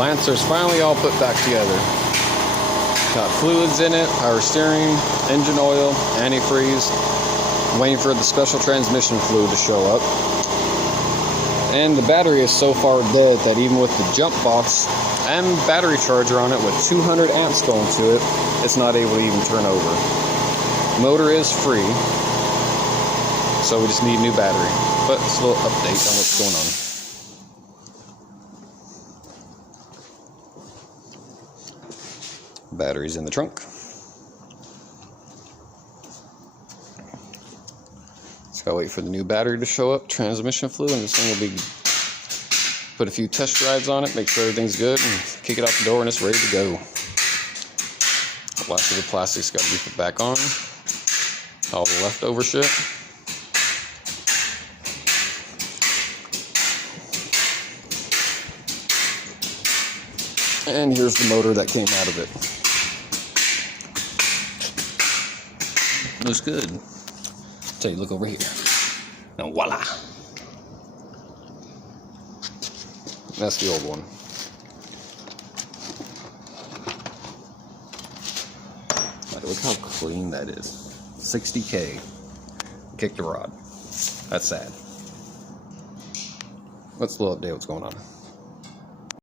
Lancer's finally all put back together. Got fluids in it, power steering, engine oil, antifreeze. I'm waiting for the special transmission fluid to show up. And the battery is so far dead that even with the jump box and battery charger on it with 200 amps going to it, it's not able to even turn over. Motor is free, so we just need a new battery. But it's a little update on what's going on. Battery's in the trunk. Just gotta wait for the new battery to show up, transmission fluid, and this thing will be, put a few test drives on it, make sure everything's good, and kick it out the door and it's ready to go. The last of the plastic's gotta be put back on. All the leftover shit. And here's the motor that came out of it. Looks good. Tell you, look over here. And voila. That's the old one. Look how clean that is. 60K. Kick the rod. That's sad. Let's little update what's going on.